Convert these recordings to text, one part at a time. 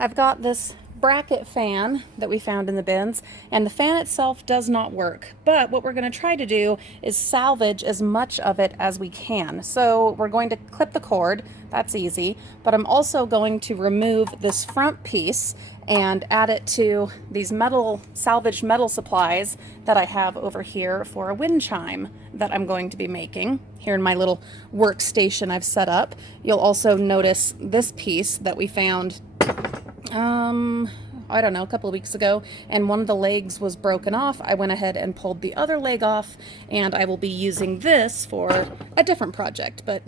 I've got this bracket fan that we found in the bins, and the fan itself does not work, but what we're going to try to do is salvage as much of it as we can. So we're going to clip the cord, that's easy, but I'm also going to remove this front piece and add it to these salvaged metal supplies that I have over here for a wind chime that I'm going to be making here in my little workstation I've set up. You'll also notice this piece that we found I don't know, a couple of weeks ago, and one of the legs was broken off. I went ahead and pulled the other leg off, and I will be using this for a different project, but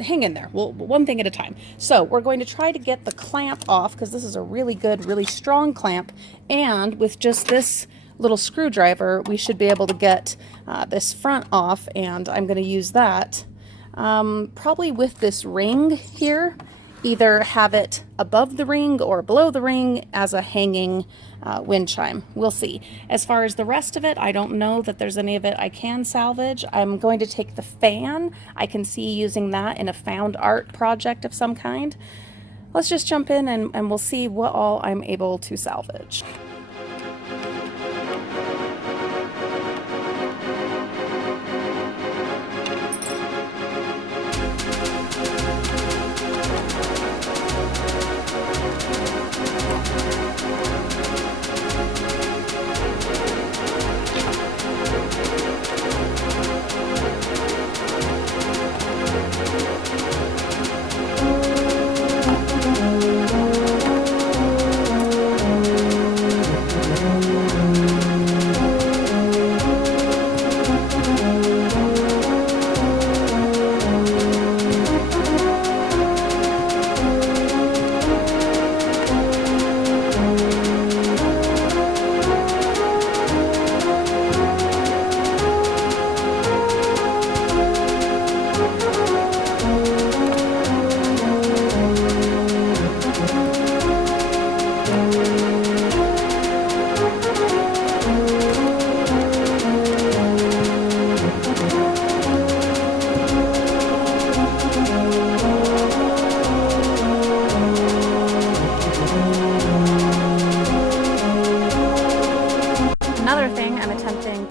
hang in there. One thing at a time. So we're going to try to get the clamp off, because this is a really good, really strong clamp, and with just this little screwdriver, we should be able to get this front off, and I'm going to use that probably with this ring here. Either have it above the ring or below the ring as a hanging wind chime. We'll see. As far as the rest of it, I don't know that there's any of it I can salvage. I'm going to take the fan. I can see using that in a found art project of some kind. Let's just jump in and we'll see what all I'm able to salvage.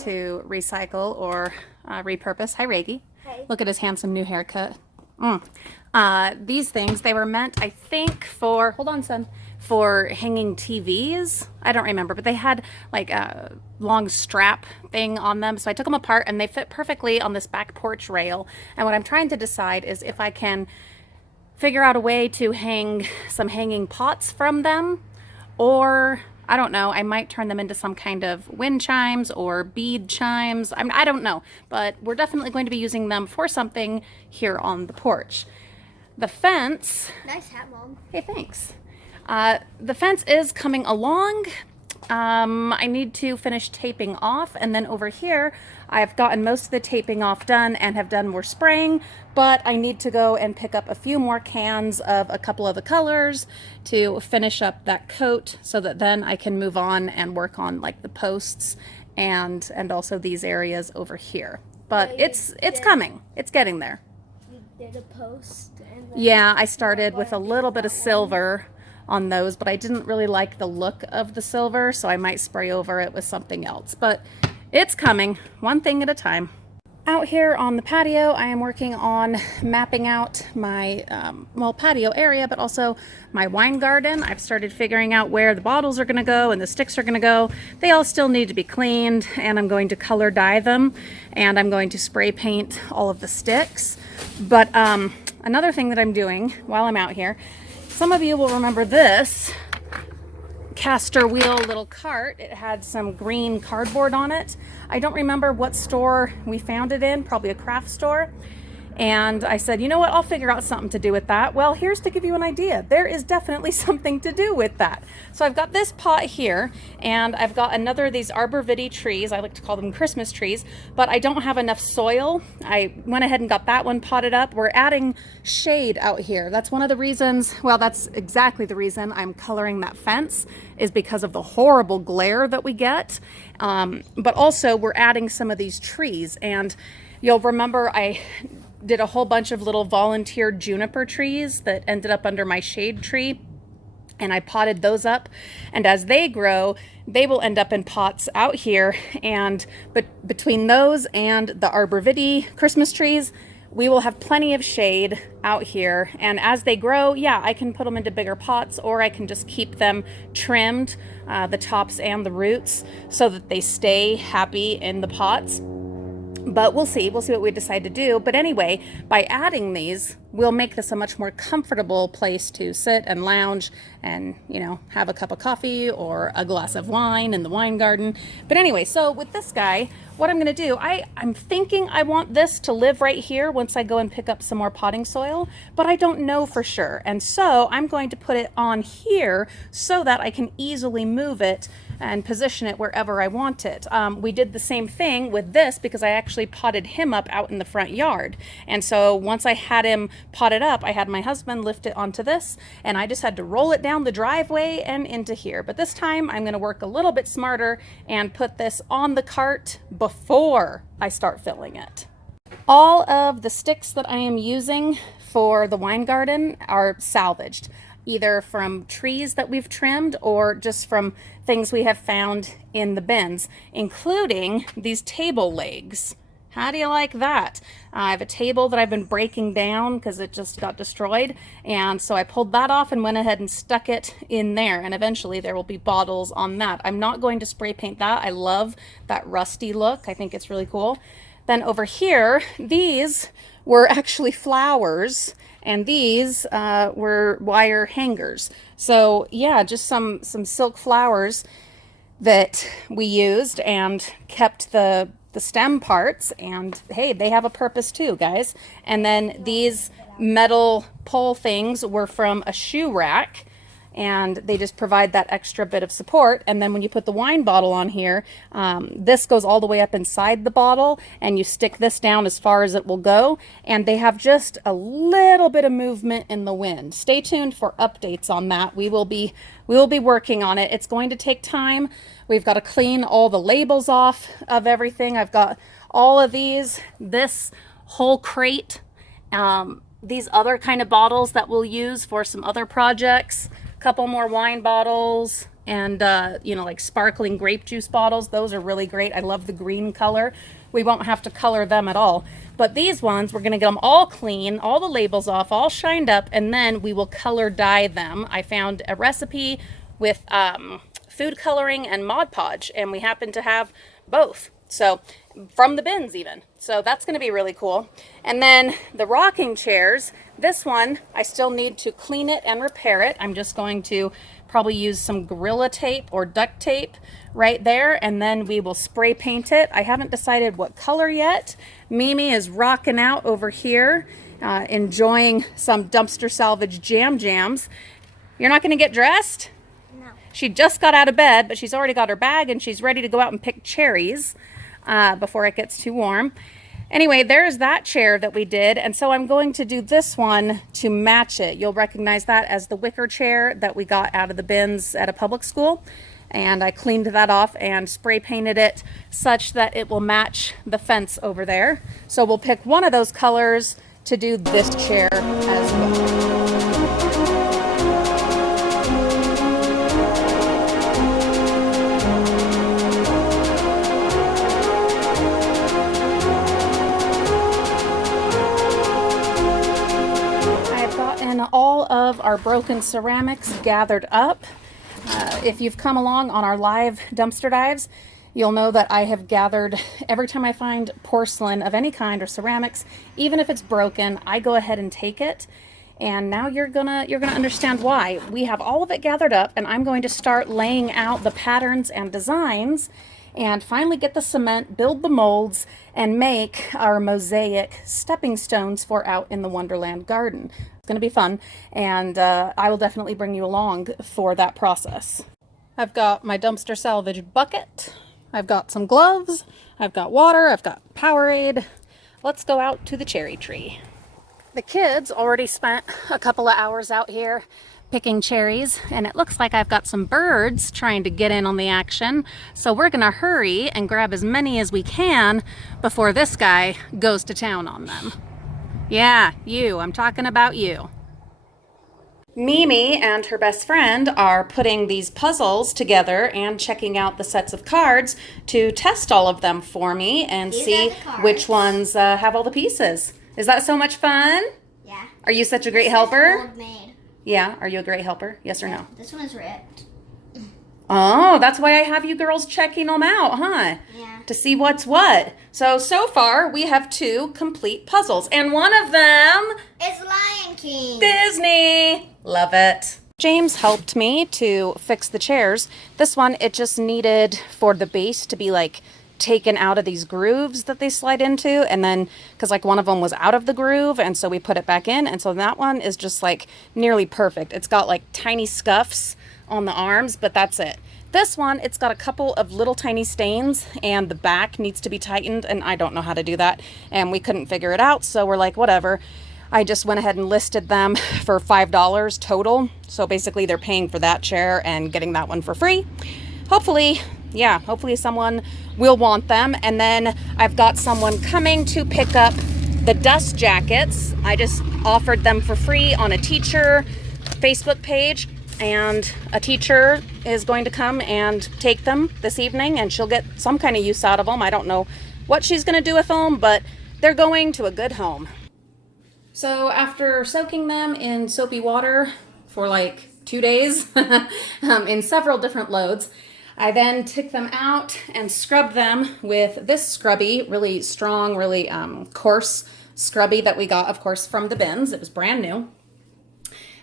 To recycle or repurpose. Hi, Reagan. Hey. Look at his handsome new haircut. These things, they were meant, I think, for, hold on, son, for hanging TVs. I don't remember, but they had like a long strap thing on them. So I took them apart and they fit perfectly on this back porch rail. And what I'm trying to decide is if I can figure out a way to hang some hanging pots from them, or I don't know, I might turn them into some kind of wind chimes or bead chimes. I don't know, but we're definitely going to be using them for something here on the porch. The fence... Nice hat, Mom. Hey, thanks. The fence is coming along. I need to finish taping off, and then over here I've gotten most of the taping off done and have done more spraying, but I need to go and pick up a few more cans of a couple of the colors to finish up that coat so that then I can move on and work on like the posts and also these areas over here. But Yeah, it's coming. It's getting there. You did a post. And Yeah, I started with a little bit of silver on those, but I didn't really like the look of the silver, so I might spray over it with something else. But it's coming, one thing at a time. Out here on the patio, I am working on mapping out my patio area, but also my wine garden. I've started figuring out where the bottles are going to go and the sticks are going to go. They all still need to be cleaned, and I'm going to color dye them, and I'm going to spray paint all of the sticks. But another thing that I'm doing while I'm out here, some of you will remember this caster wheel little cart. It had some green cardboard on it. I don't remember what store we found it in, probably a craft store. And I said, you know what, I'll figure out something to do with that. Well, here's to give you an idea. There is definitely something to do with that. So I've got this pot here, and I've got another of these arborvitae trees. I like to call them Christmas trees, but I don't have enough soil. I went ahead and got that one potted up. We're adding shade out here. That's one of the reasons, well, that's exactly the reason I'm coloring that fence, is because of the horrible glare that we get. But also we're adding some of these trees, and you'll remember I did a whole bunch of little volunteer juniper trees that ended up under my shade tree. and I potted those up, and as they grow, they will end up in pots out here, and between those and the arborvitae Christmas trees, we will have plenty of shade out here. And as they grow, yeah, I can put them into bigger pots, or I can just keep them trimmed, the tops and the roots, so that they stay happy in the pots. But we'll see what we decide to do. But anyway, by adding these, we'll make this a much more comfortable place to sit and lounge and, you know, have a cup of coffee or a glass of wine in the wine garden. But anyway, so with this guy, what I'm going to do, I'm thinking I want this to live right here once I go and pick up some more potting soil, but I don't know for sure. And so I'm going to put it on here so that I can easily move it and position it wherever I want it. We did the same thing with this because I actually potted him up out in the front yard. And so once I had him potted up, I had my husband lift it onto this, and I just had to roll it down the driveway and into here. But this time I'm going to work a little bit smarter and put this on the cart before I start filling it. All of the sticks that I am using for the wine garden are salvaged, either from trees that we've trimmed or just from things we have found in the bins, including these table legs. How do you like that? I have a table that I've been breaking down because it just got destroyed, and so I pulled that off and went ahead and stuck it in there, and eventually there will be bottles on that. I'm not going to spray paint that. I love that rusty look. I think it's really cool. Then over here, these were actually flowers, and these were wire hangers. So yeah, just some silk flowers that we used and kept the stem parts, and hey, they have a purpose too, guys. And then these metal pole things were from a shoe rack, and they just provide that extra bit of support. And then when you put the wine bottle on here, this goes all the way up inside the bottle, and you stick this down as far as it will go, and they have just a little bit of movement in the wind. Stay tuned for updates on that. We will be working on it. It's going to take time. We've got to clean all the labels off of everything. I've got all of these, this whole crate, these other kind of bottles that we'll use for some other projects, a couple more wine bottles, and you know, like sparkling grape juice bottles. Those are really great. I love the green color. We won't have to color them at all. But these ones, we're going to get them all clean, all the labels off, all shined up, and then we will color dye them. I found a recipe with food coloring and Mod Podge, and we happen to have both. So from the bins even. So that's going to be really cool. And then the rocking chairs, this one, I still need to clean it and repair it. I'm just going to probably use some Gorilla Tape or duct tape right there, and then we will spray paint it. I haven't decided what color yet. Mimi is rocking out over here, enjoying some dumpster salvage jams. You're not going to get dressed? No. She just got out of bed, but she's already got her bag and she's ready to go out and pick cherries before it gets too warm. Anyway, there's that chair that we did, and so I'm going to do this one to match it. You'll recognize that as the wicker chair that we got out of the bins at a public school, and I cleaned that off and spray painted it such that it will match the fence over there. So we'll pick one of those colors to do this chair as well. All of our broken ceramics gathered up. If you've come along on our live dumpster dives, you'll know that I have gathered, every time I find porcelain of any kind or ceramics, even if it's broken, I go ahead and take it. And now you're gonna understand why. We have all of it gathered up, and I'm going to start laying out the patterns and designs and finally get the cement, build the molds, and make our mosaic stepping stones for out in the Wonderland garden. It's going to be fun, and I will definitely bring you along for that process. I've got my dumpster salvage bucket, I've got some gloves, I've got water, I've got Powerade. Let's go out to the cherry tree. The kids already spent a couple of hours out here picking cherries, and it looks like I've got some birds trying to get in on the action, so we're gonna hurry and grab as many as we can before this guy goes to town on them. Yeah, you, I'm talking about you. Mimi and her best friend are putting these puzzles together and checking out the sets of cards to test all of them for me and These see are the cards. which ones have all the pieces. Is that so much fun? Yeah. Are you such a great This is helper? gold made. Yeah, are you a great helper? Yes or no? This one is ripped. Oh, that's why I have you girls checking them out, huh? Yeah. To see what's what. So far we have 2 complete puzzles, and one of them, It's Lion King. Disney. Love it. James helped me to fix the chairs. This one, it just needed for the base to be like taken out of these grooves that they slide into, and then because like one of them was out of the groove, and so we put it back in, and so that one is just like nearly perfect. It's got like tiny scuffs on the arms, but that's it. This one, it's got a couple of little tiny stains, and the back needs to be tightened, and I don't know how to do that, and we couldn't figure it out, so we're like, whatever. I just went ahead and listed them for $5 total. So basically they're paying for that chair and getting that one for free. Hopefully someone will want them. And then I've got someone coming to pick up the dust jackets. I just offered them for free on a teacher Facebook page, and a teacher is going to come and take them this evening, and she'll get some kind of use out of them. I don't know what she's going to do with them, but they're going to a good home. So after soaking them in soapy water for like 2 days in several different loads, I then took them out and scrubbed them with this scrubby, really strong, really coarse scrubby that we got, of course, from the bins. It was brand new.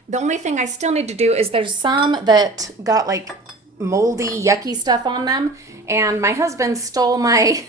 The only thing I still need to do is there's some that got like moldy, yucky stuff on them, and my husband stole my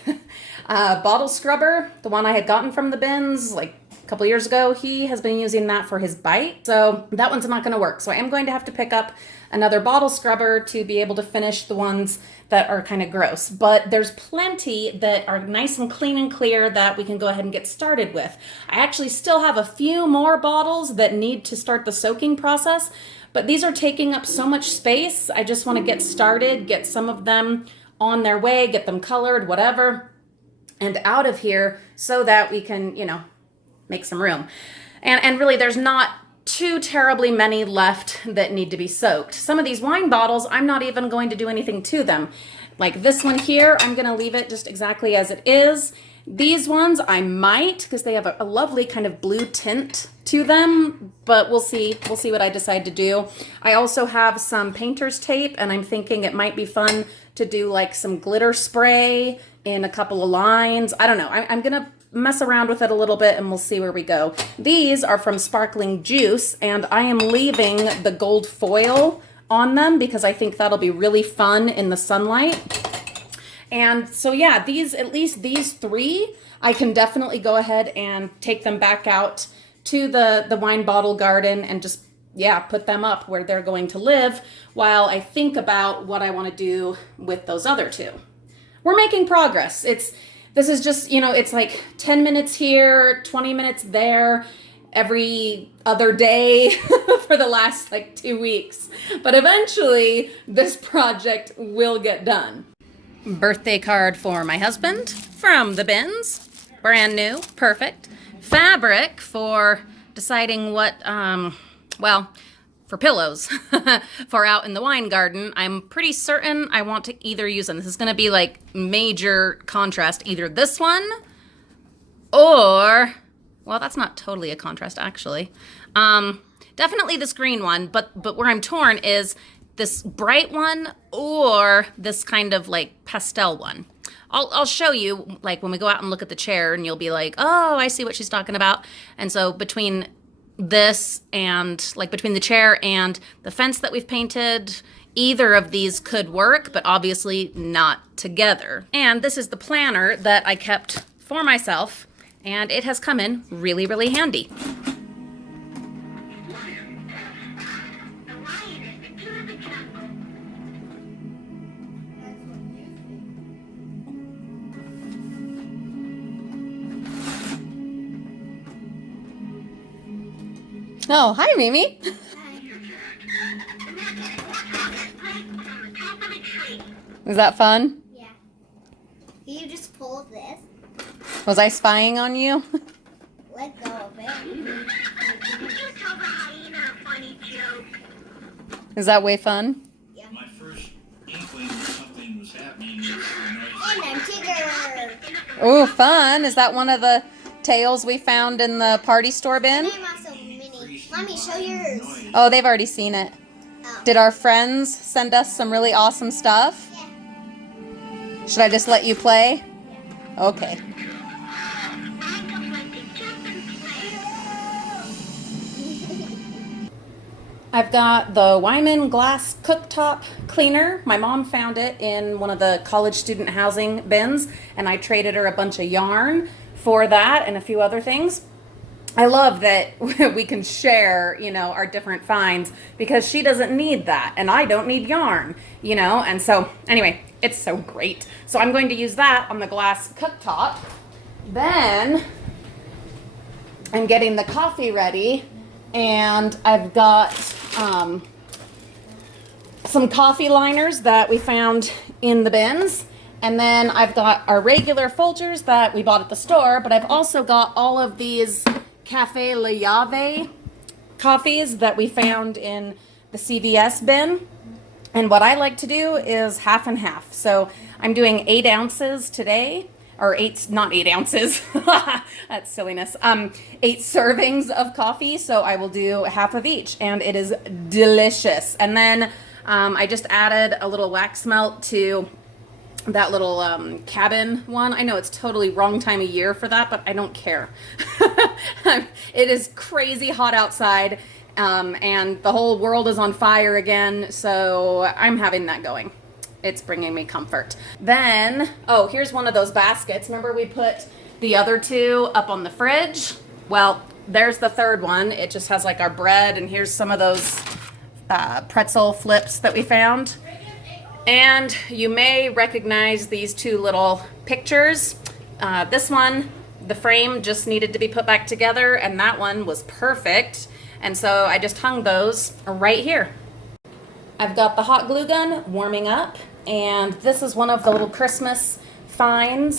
bottle scrubber, the one I had gotten from the bins like couple years ago. He has been using that for his bite, so that one's not going to work. So I am going to have to pick up another bottle scrubber to be able to finish the ones that are kind of gross. But there's plenty that are nice and clean and clear that we can go ahead and get started with. I actually still have a few more bottles that need to start the soaking process, but these are taking up so much space. I just want to get started, get some of them on their way, get them colored, whatever, and out of here so that we can, make some room. And really, there's not too terribly many left that need to be soaked. Some of these wine bottles, I'm not even going to do anything to them. Like this one here, I'm going to leave it just exactly as it is. These ones I might, because they have a lovely kind of blue tint to them, but we'll see. We'll see what I decide to do. I also have some painter's tape, and I'm thinking it might be fun to do like some glitter spray in a couple of lines. I don't know. I'm going to mess around with it a little bit and we'll see where we go. These are from Sparkling Juice, and I am leaving the gold foil on them because I think that'll be really fun in the sunlight. And so yeah, at least these 3, I can definitely go ahead and take them back out to the wine bottle garden and just, put them up where they're going to live while I think about what I want to do with those other 2. We're making progress. This is just, it's like 10 minutes here, 20 minutes there, every other day for the last like 2 weeks. But eventually this project will get done. Birthday card for my husband from the bins. Brand new, perfect. Fabric for deciding what, for pillows for out in the wine garden. I'm pretty certain I want to either use them. This is going to be like major contrast, either this one or, well, that's not totally a contrast actually. Definitely this green one, but where I'm torn is this bright one or this kind of like pastel one. I'll show you like when we go out and look at the chair, and you'll be like, oh, I see what she's talking about. And so between this and like between the chair and the fence that we've painted, either of these could work, but obviously not together. And this is the planner that I kept for myself, and it has come in really, really handy. Oh, hi, Mimi. Was that fun? Yeah. You just pull this. Was I spying on you? Let go of it. Did you tell the hyena a funny joke? Is that way fun? Yeah. My first inkling that something was happening was the noise. And I'm Tigger. Oh, fun. Is that one of the tails we found in the party store bin? And I'm also Minnie. Mommy, show yours. Oh, they've already seen it. Oh. Did our friends send us some really awesome stuff? Yeah. Should I just let you play? Okay. I've got the Wyman glass cooktop cleaner. My mom found it in one of the college student housing bins, and I traded her a bunch of yarn for that and a few other things. I love that we can share, our different finds, because she doesn't need that and I don't need yarn, and so anyway, it's so great. So I'm going to use that on the glass cooktop. Then I'm getting the coffee ready, and I've got some coffee liners that we found in the bins. And then I've got our regular Folgers that we bought at the store, but I've also got all of these Cafe La Llave coffees that we found in the CVS bin. And what I like to do is half and half. So I'm doing 8 ounces today, or not 8 ounces. That's silliness. 8 servings of coffee. So I will do half of each, and it is delicious. And then I just added a little wax melt to that little cabin one. I know it's totally wrong time of year for that, but I don't care. It is crazy hot outside, and the whole world is on fire again, so I'm having that going. It's bringing me comfort. Then, oh, here's one of those baskets. Remember we put the other 2 up on the fridge? Well, there's the third one. It just has like our bread, and here's some of those pretzel flips that we found. And you may recognize these 2 little pictures. This one, the frame just needed to be put back together, and that one was perfect. And so I just hung those right here. I've got the hot glue gun warming up, and this is one of the little Christmas finds.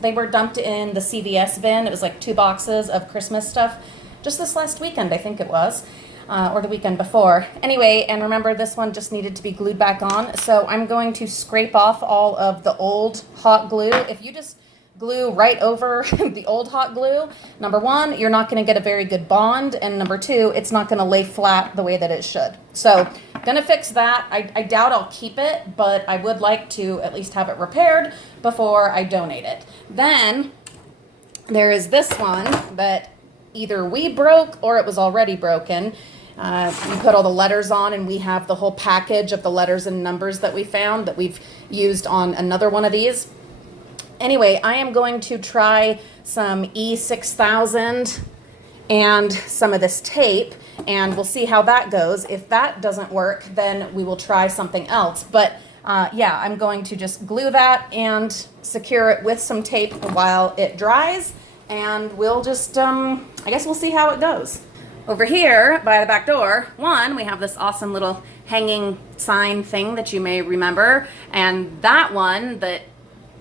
They were dumped in the CVS bin. It was like 2 boxes of Christmas stuff just this last weekend, I think it was. Or the weekend before. Anyway, and remember, this one just needed to be glued back on. So I'm going to scrape off all of the old hot glue. If you just glue right over the old hot glue, number 1, you're not going to get a very good bond. And number 2, it's not going to lay flat the way that it should. So gonna fix that. I doubt I'll keep it, but I would like to at least have it repaired before I donate it. Then there is this one that either we broke or it was already broken. We put all the letters on, and we have the whole package of the letters and numbers that we found that we've used on another one of these. Anyway, I am going to try some E6000 and some of this tape, and we'll see how that goes. If that doesn't work, then we will try something else. But yeah, I'm going to just glue that and secure it with some tape while it dries, and we'll just, I guess we'll see how it goes. Over here by the back door, we have this awesome little hanging sign thing that you may remember. And that one that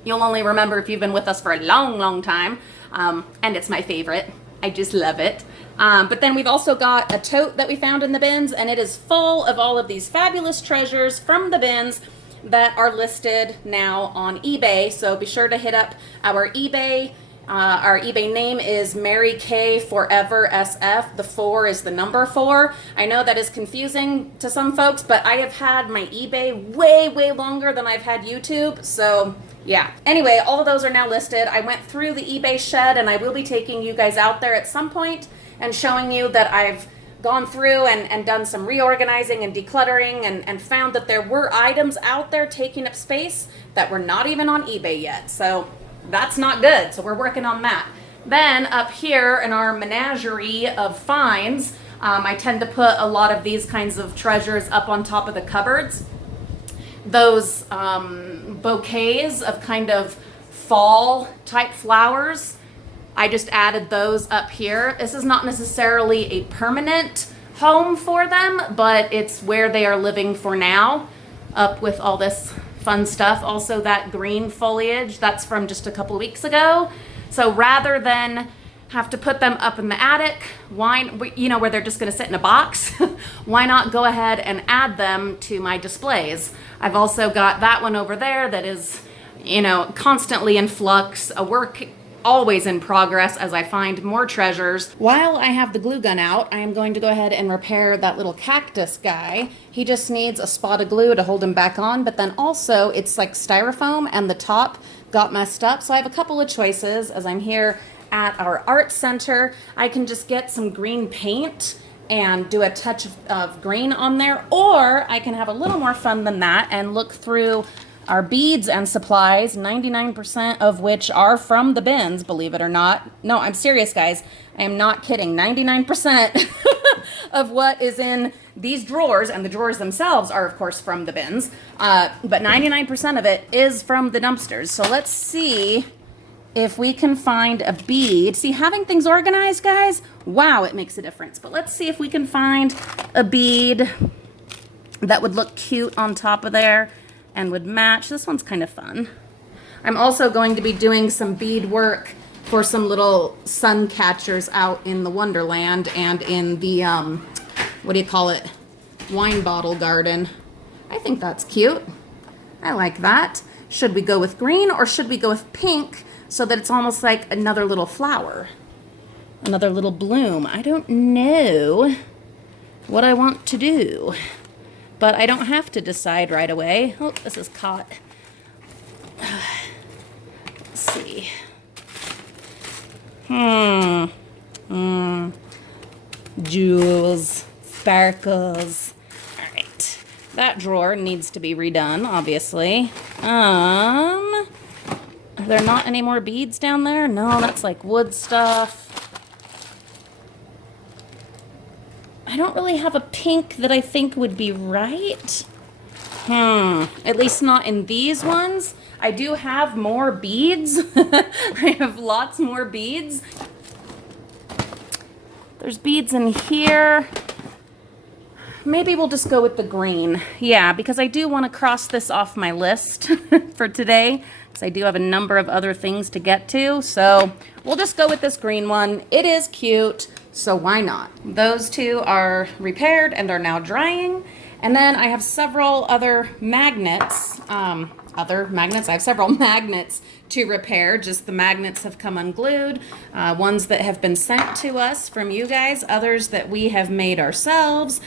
you'll only remember if you've been with us for a long, long time. And it's my favorite. I just love it. But then we've also got a tote that we found in the bins, and it is full of all of these fabulous treasures from the bins that are listed now on eBay. So be sure to hit up our eBay. Our eBay name is Mary Kay Forever SF. The 4 is the number 4. I know that is confusing to some folks, but I have had my eBay way, way longer than I've had YouTube. So yeah. Anyway, all of those are now listed. I went through the eBay shed, and I will be taking you guys out there at some point and showing you that I've gone through and done some reorganizing and decluttering, and found that there were items out there taking up space that were not even on eBay yet. So that's not good. So we're working on that. Then up here in our menagerie of finds, I tend to put a lot of these kinds of treasures up on top of the cupboards. Those bouquets of kind of fall type flowers, I just added those up here. This is not necessarily a permanent home for them, but it's where they are living for now, up with all this fun stuff. Also that green foliage, that's from just a couple weeks ago. So rather than have to put them up in the attic. Why, you know, where they're just gonna sit in a box. Why not go ahead and add them to my displays? I've also got that one over there that is, you know, constantly in flux, a work always in progress as I find more treasures. While I have the glue gun out, I am going to go ahead and repair that little cactus guy. He just needs a spot of glue to hold him back on, but then also it's like styrofoam and the top got messed up. So I have a couple of choices as I'm here at our art center. I can just get some green paint and do a touch of green on there, or I can have a little more fun than that and look through our beads and supplies, 99% of which are from the bins, believe it or not. No, I'm serious, guys. I am not kidding. 99% of what is in these drawers, and the drawers themselves are, of course, from the bins, but 99% of it is from the dumpsters. So let's see if we can find a bead. See, having things organized, guys, wow, it makes a difference. But let's see if we can find a bead that would look cute on top of there and would match. This one's kind of fun. I'm also going to be doing some bead work for some little sun catchers out in the Wonderland and in the, what do you call it? Wine bottle garden. I think that's cute. I like that. Should we go with green or should we go with pink so that it's almost like another little flower? Another little bloom. I don't know what I want to do, but I don't have to decide right away. Oh, this is caught. Let's see. Jewels, sparkles. All right. That drawer needs to be redone, obviously. Are there not any more beads down there? No, that's like wood stuff. I don't really have a pink that I think would be right. At least not in these ones. I do have more beads. I have lots more beads. There's beads in here. Maybe we'll just go with the green. Yeah, because I do want to cross this off my list for today, because I do have a number of other things to get to. So we'll just go with this green one. It is cute, so why not? Those two are repaired and are now drying. And then I have several other magnets. I have several magnets to repair. Just the magnets have come unglued. Ones that have been sent to us from you guys, others that we have made ourselves.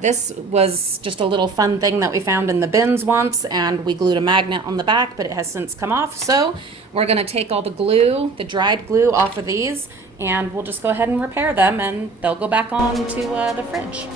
This was just a little fun thing that we found in the bins once, and we glued a magnet on the back, but it has since come off. So we're gonna take all the glue, the dried glue off of these, and we'll just go ahead and repair them, and they'll go back on to the fridge.